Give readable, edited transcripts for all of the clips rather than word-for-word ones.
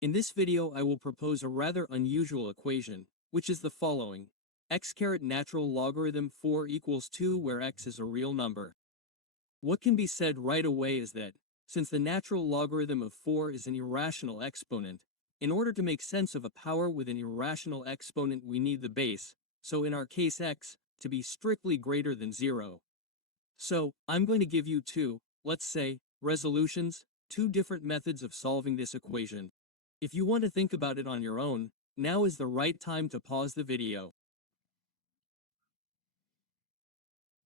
In this video I will propose a rather unusual equation, which is the following. X caret natural logarithm 4 equals 2 where x is a real number. What can be said right away is that, since the natural logarithm of 4 is an irrational exponent, in order to make sense of a power with an irrational exponent we need the base, so in our case x, to be strictly greater than 0. So, I'm going to give you two, let's say, resolutions, two different methods of solving this equation. If you want to think about it on your own, now is the right time to pause the video.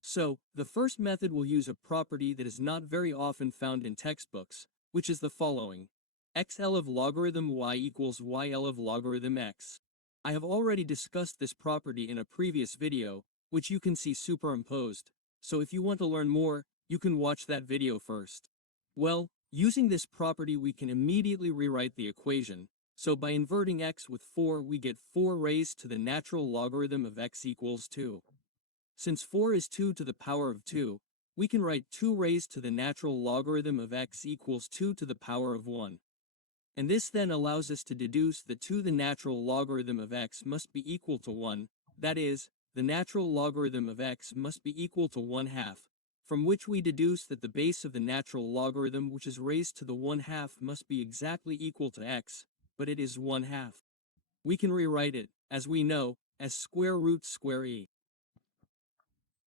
So, the first method will use a property that is not very often found in textbooks, which is the following. XL of logarithm y equals YL of logarithm x. I have already discussed this property in a previous video, which you can see superimposed, so if you want to learn more, you can watch that video first. Well, using this property we can immediately rewrite the equation, so by inverting x with 4 we get 4 raised to the natural logarithm of x equals 2. Since 4 is 2 to the power of 2, we can write 2 raised to the natural logarithm of x equals 2 to the power of 1. And this then allows us to deduce that 2 the natural logarithm of x must be equal to 1, that is, the natural logarithm of x must be equal to 1/2, from which we deduce that the base of the natural logarithm which is raised to the 1/2 must be exactly equal to x, but it is 1/2. We can rewrite it, as we know, as square root square e.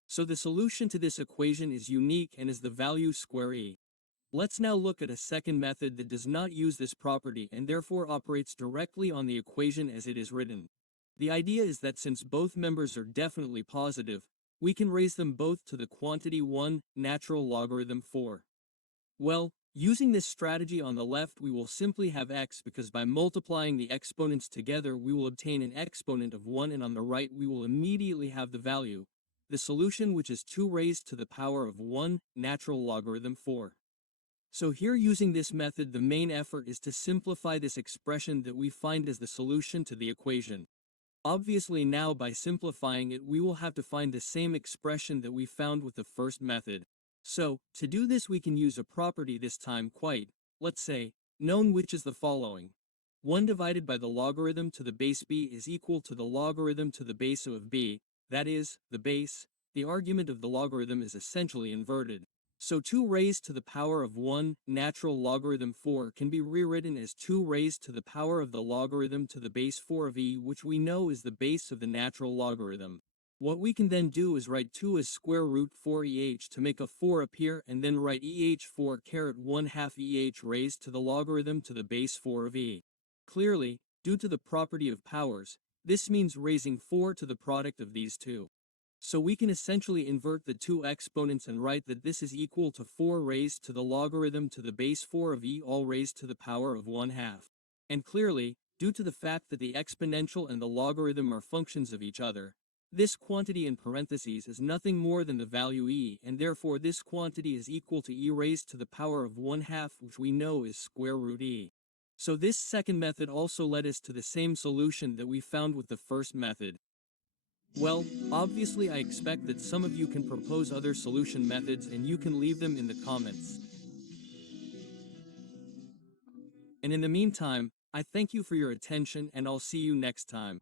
So the solution to this equation is unique and is the value square e. Let's now look at a second method that does not use this property and therefore operates directly on the equation as it is written. The idea is that since both members are definitely positive, we can raise them both to the quantity 1, natural logarithm 4. Well, using this strategy on the left we will simply have x because by multiplying the exponents together we will obtain an exponent of 1 and on the right we will immediately have the value, the solution which is 2 raised to the power of 1, natural logarithm 4. So here using this method the main effort is to simplify this expression that we find as the solution to the equation. Obviously now by simplifying it we will have to find the same expression that we found with the first method. So, to do this we can use a property this time quite, let's say, known which is the following. 1 divided by the logarithm to the base b is equal to the logarithm to the base of b, that is, the base, the argument of the logarithm is essentially inverted. So 2 raised to the power of 1, natural logarithm 4 can be rewritten as 2 raised to the power of the logarithm to the base 4 of e which we know is the base of the natural logarithm. What we can then do is write 2 as square root 4 eh to make a 4 appear and then write 4 caret 1/2 eh raised to the logarithm to the base 4 of e. Clearly, due to the property of powers, this means raising 4 to the product of these two. So we can essentially invert the two exponents and write that this is equal to 4 raised to the logarithm to the base 4 of e all raised to the power of 1/2. And clearly, due to the fact that the exponential and the logarithm are functions of each other, this quantity in parentheses is nothing more than the value e and therefore this quantity is equal to e raised to the power of 1/2 which we know is square root e. So this second method also led us to the same solution that we found with the first method. Well, obviously I expect that some of you can propose other solution methods and you can leave them in the comments. And in the meantime, I thank you for your attention and I'll see you next time.